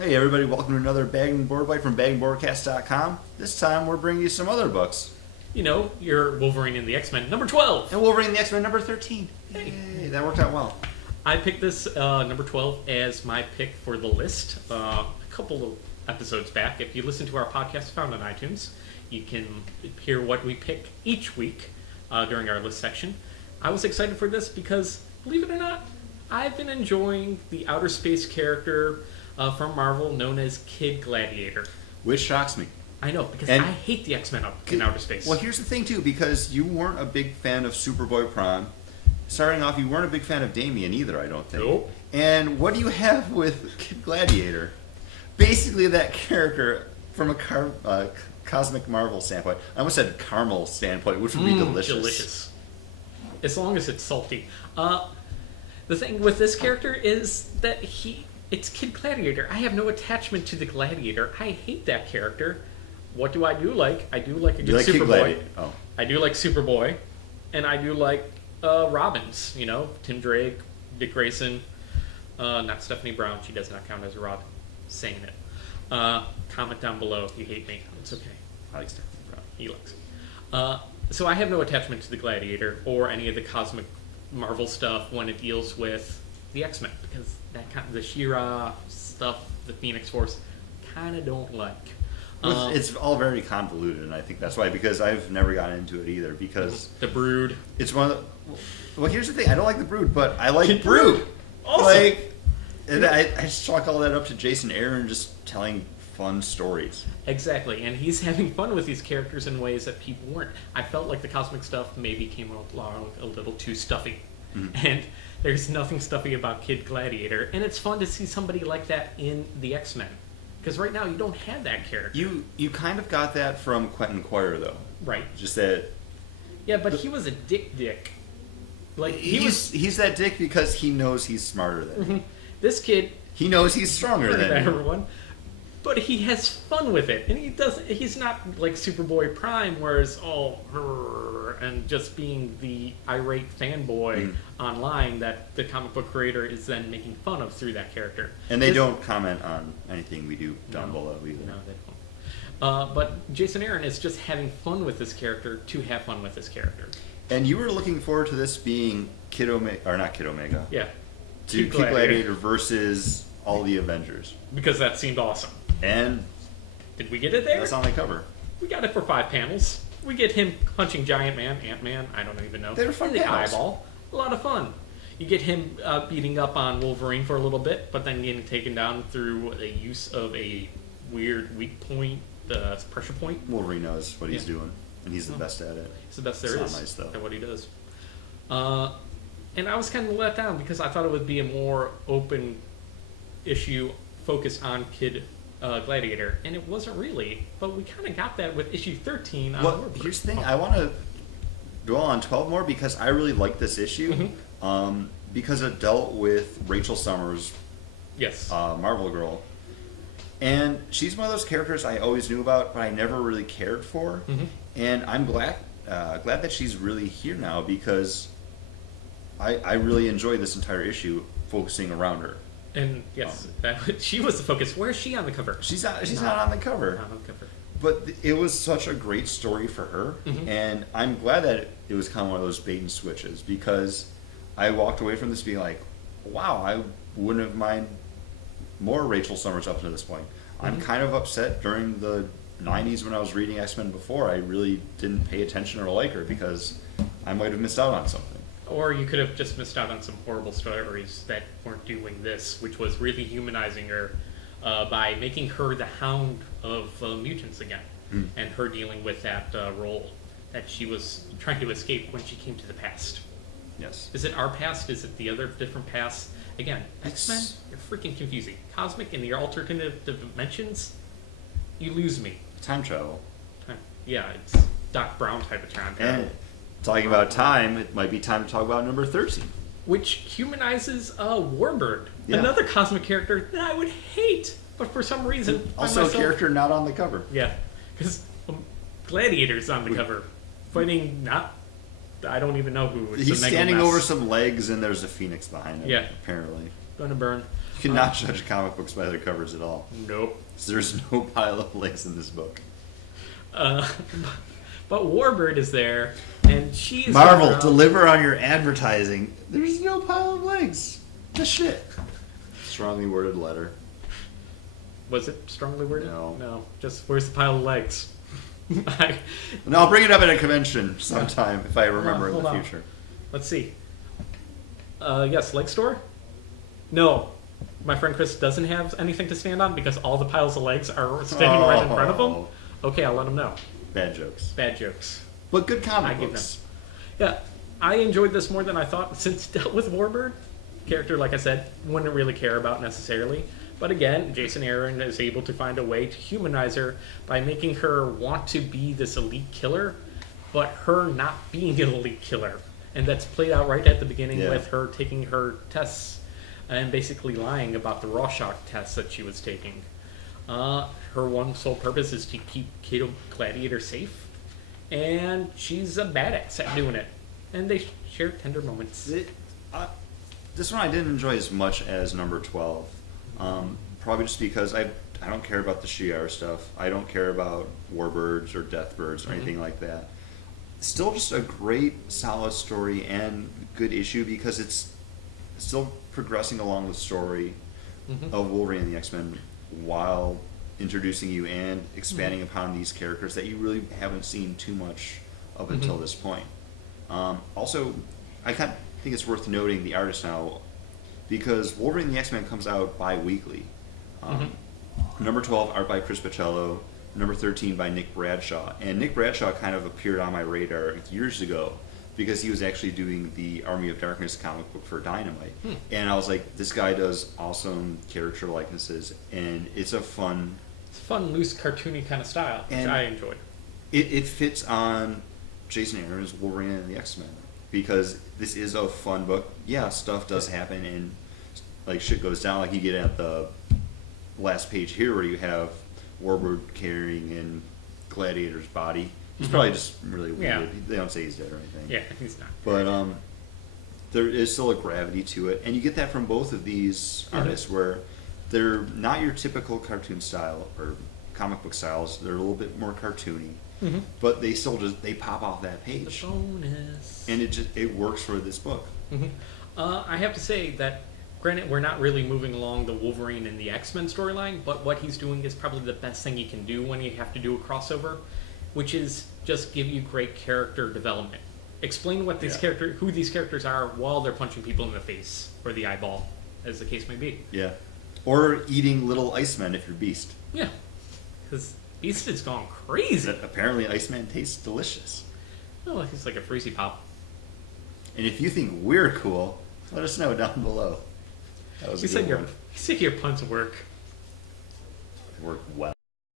Hey everybody, welcome to another Bag and Board Bite from bagandboardcast.com. This time we're bringing you some other books. You know, your Wolverine and the X-Men, number 12. And Wolverine and the X-Men, number 13. Yay, that worked out well. I picked this number 12 as my pick for the list a couple of episodes back. If you listen to our podcast found on iTunes, you can hear what we pick each week during our list section. I was excited for this because, believe it or not, I've been enjoying the outer space character from Marvel known as Kid Gladiator. Which shocks me. I know, because I hate the X-Men in outer space. Well, here's the thing, too, because you weren't a big fan of Superboy Prime. Starting off, you weren't a big fan of Damian either, I don't think. Nope. And what do you have with Kid Gladiator? Basically, that character, from a cosmic Marvel standpoint, I almost said caramel standpoint, which would be delicious. Delicious. As long as it's salty. The thing with this character is that it's Kid Gladiator. I have no attachment to the Gladiator. I hate that character. What do? I do like a good Superboy. Oh. I do like Superboy, and I do like Robins. You know, Tim Drake, Dick Grayson, not Stephanie Brown. She does not count as a Robin. Saying it. Comment down below if you hate me. It's okay. I like Stephanie Brown. He likes it. So I have no attachment to the Gladiator or any of the cosmic Marvel stuff when it deals with the X-Men, because that kind of, the She-Ra stuff, the Phoenix Force, kind of don't like. It's all very convoluted, and I think that's why, because I've never gotten into it either, because... The Brood. It's one of the... Well, here's the thing. I don't like the Brood, but I like Kid Brood. Awesome. I just chalk all that up to Jason Aaron just telling fun stories. Exactly, and he's having fun with these characters in ways that people weren't. I felt like the cosmic stuff maybe came along a little too stuffy. Mm-hmm. And there's nothing stuffy about Kid Gladiator, and it's fun to see somebody like that in the X-Men. Because right now you don't have that character. You kind of got that from Quentin Quire, though. Right. Just that... Yeah, but he was a dick. Like he's that dick because he knows he's smarter than you. This kid... He knows he's stronger than everyone. But he has fun with it, and he's not like Superboy Prime, where it's all and just being the irate fanboy online that the comic book creator is then making fun of through that character. And they don't comment on anything we do down below either. No, they don't. But Jason Aaron is just having fun with this character to have fun with this character. And you were looking forward to this being Kid Omega, or not Kid Omega. Yeah. To Kid Gladiator versus all the Avengers. Because that seemed awesome. And did we get it there? That's on the cover. We got it for 5 panels. We get him punching Giant Man, Ant-Man, I don't even know. They were fun in the panels. eyeball. A lot of fun. You get him beating up on Wolverine for a little bit, but then getting taken down through the use of a weird weak point, pressure point. Wolverine knows what he's doing, and he's the best at it. He's the best there is nice, though. at what he does. And I was kind of let down because I thought it would be a more open issue focused on Kid Gladiator, and it wasn't really, but we kind of got that with issue 13 on Well, here's the thing. I want to dwell on 12 more because I really like this issue because it dealt with Rachel Summers, Marvel Girl, and she's one of those characters I always knew about, but I never really cared for, and I'm glad that she's really here now because I really enjoyed this entire issue focusing around her. And yes, she was the focus. Where is she on the cover? She's not on the cover. Not on the cover. But it was such a great story for her, and I'm glad that it was kind of one of those bait and switches because I walked away from this being like, wow, I wouldn't have minded more Rachel Summers up to this point. I'm kind of upset during the 90s when I was reading X-Men before. I really didn't pay attention or like her because I might have missed out on something. Or you could have just missed out on some horrible stories that weren't doing this, which was really humanizing her by making her the Hound of mutants again, and her dealing with that role that she was trying to escape when she came to the past. Yes. Is it our past? Is it the other different past? Again, X-Men, you're freaking confusing. Cosmic and the alternative dimensions, you lose me. Time travel. Yeah, it's Doc Brown type of time travel. And talking about time, it might be time to talk about number 13. Which humanizes Warbird, another cosmic character that I would hate, but for some reason... Also a character not on the cover. Yeah, because Gladiator's on the cover, fighting not... I don't even know who. He's standing over some legs, and there's a phoenix behind him, apparently. Gonna burn. cannot judge comic books by their covers at all. Nope. There's no pile of legs in this book. But Warbird is there, and she's Marvel, deliver on your advertising. There's no pile of legs. The shit. Strongly worded letter. Was it strongly worded? No. No. Just, where's the pile of legs? No, I'll bring it up at a convention sometime if I remember in the future. Let's see. Yes, leg store? No. My friend Chris doesn't have anything to stand on because all the piles of legs are standing right in front of him. Okay, I'll let him know. Bad jokes. Bad jokes. But good comic books. Yeah, I enjoyed this more than I thought since dealt with Warbird. Character, like I said, wouldn't really care about necessarily. But again, Jason Aaron is able to find a way to humanize her by making her want to be this elite killer, but her not being an elite killer. And that's played out right at the beginning with her taking her tests and basically lying about the Rorschach tests that she was taking. Her one sole purpose is to keep Kato Gladiator safe, and she's a badass at doing it. And they share tender moments. This one I didn't enjoy as much as number 12. Probably just because I don't care about the Shi'ar stuff. I don't care about Warbirds or Deathbirds or anything like that. Still just a great, solid story and good issue because it's still progressing along the story of Wolverine and the X-Men while introducing you and expanding upon these characters that you really haven't seen too much of until this point. Also, I kind of think it's worth noting the artist now because Wolverine and the X-Men comes out bi-weekly. Number 12, art by Chris Pacello. Number 13 by Nick Bradshaw. And Nick Bradshaw kind of appeared on my radar years ago because he was actually doing the Army of Darkness comic book for Dynamite. And I was like, this guy does awesome character likenesses, and it's a fun... It's fun, loose, cartoony kind of style, which I enjoyed. It fits on Jason Aaron's Wolverine and the X-Men because this is a fun book. Yeah, stuff does happen and like shit goes down. Like you get at the last page here where you have Warbird carrying in Gladiator's body. He's probably just really weird. Yeah. They don't say he's dead or anything. Yeah, he's not. But there is still a gravity to it, and you get that from both of these artists, where they're not your typical cartoon style or comic book styles. They're a little bit more cartoony, but they still they pop off that page. The bonus. And it works for this book. I have to say that, granted, we're not really moving along the Wolverine and the X-Men storyline, but what he's doing is probably the best thing you can do when you have to do a crossover, which is just give you great character development. Explain what these who these characters are while they're punching people in the face or the eyeball, as the case may be. Yeah. Or eating little Icemen if you're Beast. Yeah. Because Beast has gone crazy. Apparently Iceman tastes delicious. Oh, he's like a Freezy Pop. And if you think we're cool, let us know down below. That was a good one. You said your puns work. It worked well.